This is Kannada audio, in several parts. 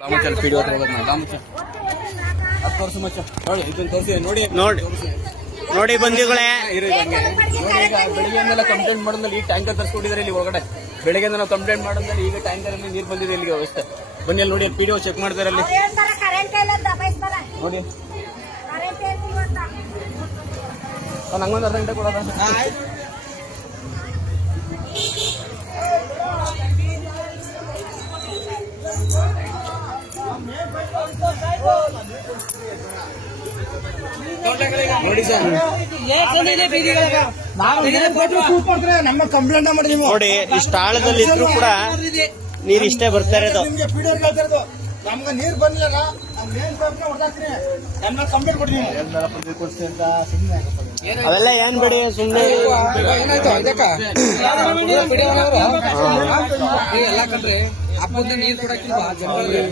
ಗಾಮುಚ್ಚ ಪಿಡಿ ಹತ್ರ ಹೋಗೋದು ನಾ ಗಾಮುಚ್ಚ ಹತ್ತು ವರ್ಷ ಮಚ್ಚ. ಹೇಳು ಇದನ್ನ ತೋರಿಸಿ ನೋಡಿ. ನೋಡಿ. ನೋಡಿ ಬಂದಿಗಳೇ ಬೆಳಿಗ್ಗೆಯಿಂದೆಲ್ಲ ಕಂಪ್ಲೇಂಟ್ ಮಾಡಿದ್ಮೇಲೆ ಈ ಟ್ಯಾಂಕರ್ ತರಿಸ್ಕೊಟ್ಟಿದ್ದಾರೆ ಇಲ್ಲಿ ಒಳಗಡೆ. ಬೆಳಿಗ್ಗೆಯಿಂದ ನಾವು ಕಂಪ್ಲೇಂಟ್ ಮಾಡಿದ್ಮೇಲೆ ಈಗ ಟ್ಯಾಂಕರ್ ಅಲ್ಲಿ ನೀರು ಬಂದಿದೆ ಇಲ್ಲಿಗೆ ವ್ಯವಸ್ಥೆ. ಬನ್ನಿ ಅಲ್ಲಿ ನೋಡಿ ಪಿ ಡಿ ಚೆಕ್ ಮಾಡ್ತಾರೆ ಅಲ್ಲಿ. ನೋಡಿ. ಹಂಗೊಂದು ಅರ್ಧ ಗಂಟೆ ಕೊಡೋದ? ನಮ್ಮ ಕಂಪ್ಲೇಂಟ್ ಮಾಡಿ ನೋಡಿ ಇಷ್ಟ ಆಳದಲ್ಲಿ ಇದ್ರು ಕೂಡ ನೀರ್ ಇಷ್ಟೇ ಬರ್ತಾ ಇರೋದು. ನಿಮ್ಗೆ ನೀರ್ ಬಂದಿಲ್ಲ ಅವೆಲ್ಲ ಏನ್ ಬಿಡಿ ಸುಮ್ನೆ ಏನಾಯ್ತು ಅದಕ್ಕ ಎಲ್ಲ ಕಂಡ್ರಿ ಹಬ್ಬದ ನೀರು ಕೊಡಕ್ಕಿಲ್ವಾ ಜನಗಳಿಗೆ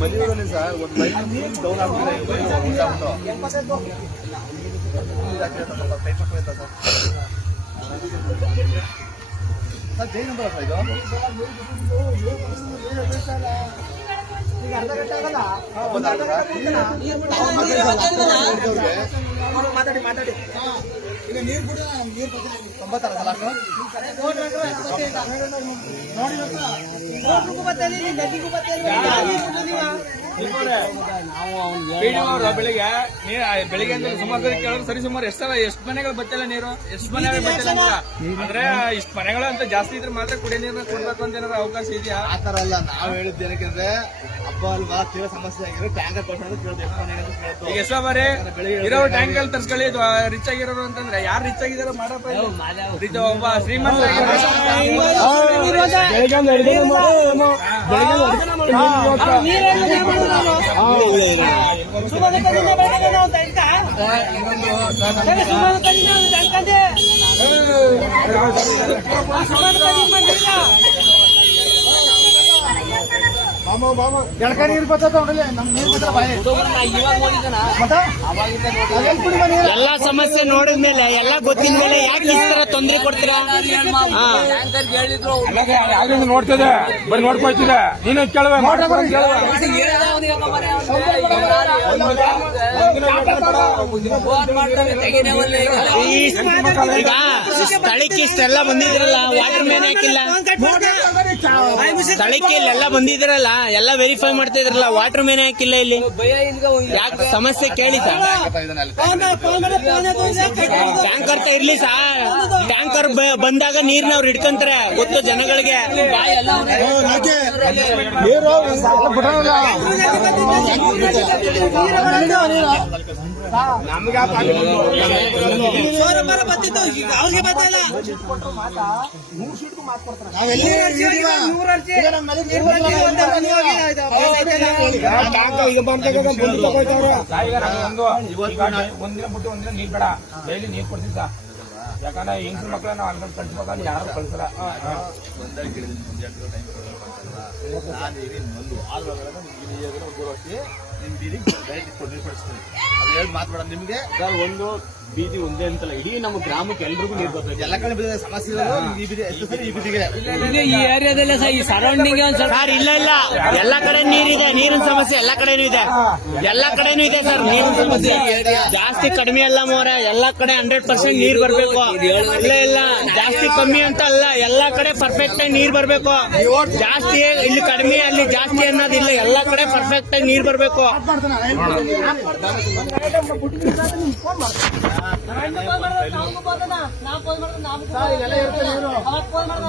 ಮದುವೆಗಳಲ್ಲಿ ಸರ್ ಒಂದು ಲೈನ್ ನೀರು ಡೌನ್ ಆಗ್ಬಿಟ್ಟಿದೆ ಸರ್ ಜೈ ನಂಬರ್ ಹತ್ರ ಇದು ಮಾತಾಡಿ ಮಾತಾಡಿ. ಈಗ ನೀರು ಕುಡಿ ನೀರು ಕೊಡ್ತೀನಿ ತೊಂಬತ್ತಾರ ಸಲಾಕು ನೋಡಿ ಬೆಳಿಗ್ಗೆ ನೀರ್ ಬೆಳಿಗ್ಗೆ ಅಂತ ಸುಮಾರು ಕೇಳಿದ್ರೆ ಸರಿ ಸುಮಾರು ಎಷ್ಟು ಸಲ ಎಷ್ಟು ಮನೆಗಳು ಬತ್ತಿಲ್ಲ ನೀರು? ಎಷ್ಟು ಮನೆಗಳು ಬತ್ತಿಲ್ಲ ಅಂತ ಅಂದ್ರೆ ಇಷ್ಟು ಮನೆಗಳು ಅಂತ ಜಾಸ್ತಿ ಇದ್ರೆ ಮಾತ್ರ ಕುಡಿಯೋ ನೀರನ್ನ ಕೊಡ್ಬೇಕು ಅಂತ ಏನಾದ್ರು ಅವಕಾಶ ಇದೆಯಾ? ಆ ತರ ಅಲ್ಲ ನಾವು ಹೇಳಿದ್ ಏನಕ್ಕೆ ಹಬ್ಬ ಅಲ್ವಾ ತೀರಾ ಸಮಸ್ಯೆ ಆಗಿರೋ ಟ್ಯಾಂಕರ್ ಕೊಟ್ಟು. ಈಗ ಎಷ್ಟೋ ಬಾರಿ ಇರೋ ಟ್ಯಾಂಕ್ ಅಲ್ಲಿ ತರ್ಸ್ಕೊಳ್ಳಿ ರಿಚ್ ಆಗಿರೋರು ಅಂತಂದ್ರೆ ಯಾರು ರಿಚ್ ಆಗಿದಾರೋ ಮಾಡಪ್ಪ ಒಬ್ಬ ಶ್ರೀಮಂತ 啊啊啊！啊，你来就来，不来了？啊，不来了！出门的，要那！个那混蛋干的。哎，的。ಮಾಮ ಎಳ್ಕ ನೀರು ಬರ್ತದ ನೋಡಲಿ ನಮ್ ನೀರು ಬರ್ತದ ಬಾಯಿ. ಎಲ್ಲಾ ಸಮಸ್ಯೆ ನೋಡಿದ್ಮೇಲೆ ಎಲ್ಲ ಗೊತ್ತಿದ ಮೇಲೆ ಯಾಕೆ ಈ ತರ ತೊಂದರೆ ಕೊಡ್ತೀರಾ? ಯಾವ್ದು ನೋಡ್ತಿದೆ? ಬರೀ ನೋಡ್ಕೊಳ್ತಿದೆ. ನೀನು ಕೇಳುವೆ ಈಗ ಸ್ಥಳಕ್ಕೆ ಇಷ್ಟೆಲ್ಲ ಬಂದಿದ್ರಲ್ಲ ವಾಟರ್ ಮ್ಯಾನ್ ಹಾಕಿಲ್ಲ. ಸ್ಥಳಕ್ಕೆ ಇಲ್ಲೆಲ್ಲ ಬಂದಿದ್ರಲ್ಲ, ಎಲ್ಲ ವೆರಿಫೈ ಮಾಡ್ತಾ ಇದ್ರಲ್ಲ ವಾಟರ್ ಮೇನ್ ಹಾಕಿಲ್ಲ ಇಲ್ಲಿ. ಯಾಕೆ ಸಮಸ್ಯೆ ಕೇಳಿ ಸರ್? ಟ್ಯಾಂಕರ್ ಇರ್ಲಿ ಸಾ. ಟ್ಯಾಂಕರ್ ಬಂದಾಗ ನೀರ್ನ ಅವ್ರು ಹಿಡ್ಕೊಂತಾರೆ, ಗೊತ್ತು ಜನಗಳಿಗೆ. ಬಂದಿಲ್ಲ. ಒಂದಿನ ಬಿಟ್ಟು ಒಂದಿನ ನೀರ್ ಬೇಡ ಡೈಲಿ ನೀರ್ ಕೊಡ್ತಿದ್ದ ಯಾಕಂದ್ರೆ ಹೆಂಗ್ಸ್ರ ಮಕ್ಕಳನ್ನ ನಾವು ಕಳಿಸ್ಬೇಕಂದ್ರೆ ಕಳ್ಸ್ಬೇಕಂದ್ರೆ ಯಾರು ಕಳ್ಸಲ್ಲ. ನಾನು ಮೂರು ವರ್ಷ ಬೀದಿಗೆ ಡೈರೆಕ್ಟ್ ನೀರು ಕೊಡಿಸ್ತೀನಿ ಅದು ಹೇಳಿ ಮಾತಾಡ ನಿಮ್ಗೆ? ಸರ್ ಒಂದು ಬೀದಿ ಒಂದೇ ಅಂತಲ್ಲ ಇಡೀ ನಮ್ಮ ಗ್ರಾಮಕ್ಕೆ ಎಲ್ರಿಗೂ ನೀರು ಬರ್ತದೆ ಎಲ್ಲ ಕಡೆ ಬಿದ್ದ ಸಮಸ್ಯೆ ಇರೋದು ಈ ಬೀದಿ ಎಷ್ಟು ಸರಿ ಈ ಬೀದಿಗೆ ಸರ್ ಇಲ್ಲ ಇಲ್ಲ. ಎಲ್ಲ ಕಡೆ ನೀರಿದೆ ನೀರಿನ ಸಮಸ್ಯೆ ಎಲ್ಲ ಕಡೆನೂ ಇದೆ. ಎಲ್ಲ ಕಡೆನೂ ಇದೆ ಸರ್ ನೀರಿನ ಸಮಸ್ಯೆ. ಜಾಸ್ತಿ ಕಡಿಮೆ ಅಲ್ಲ ಮೋರ ಎಲ್ಲ ಕಡೆ ಹಂಡ್ರೆಡ್ ಪರ್ಸೆಂಟ್ ನೀರ್ ಬರ್ಬೇಕು. ಇಲ್ಲ ಇಲ್ಲ ಜಾಸ್ತಿ ಕಮ್ಮಿ ಅಂತ ಅಲ್ಲ ಎಲ್ಲ ಕಡೆ ಪರ್ಫೆಕ್ಟ್ ಆಗಿ ನೀರ್ ಬರ್ಬೇಕು. ಜಾಸ್ತಿ ಇಲ್ಲಿ ಕಡಿಮೆ ಅಲ್ಲಿ ಜಾಸ್ತಿ ಅನ್ನೋದಿಲ್ಲ ಎಲ್ಲ ಕಡೆ ಪರ್ಫೆಕ್ಟ್ ಆಗಿ ನೀರ್ ಬರ್ಬೇಕು. ಮಾಡಿದ್ರೆ ನಾವು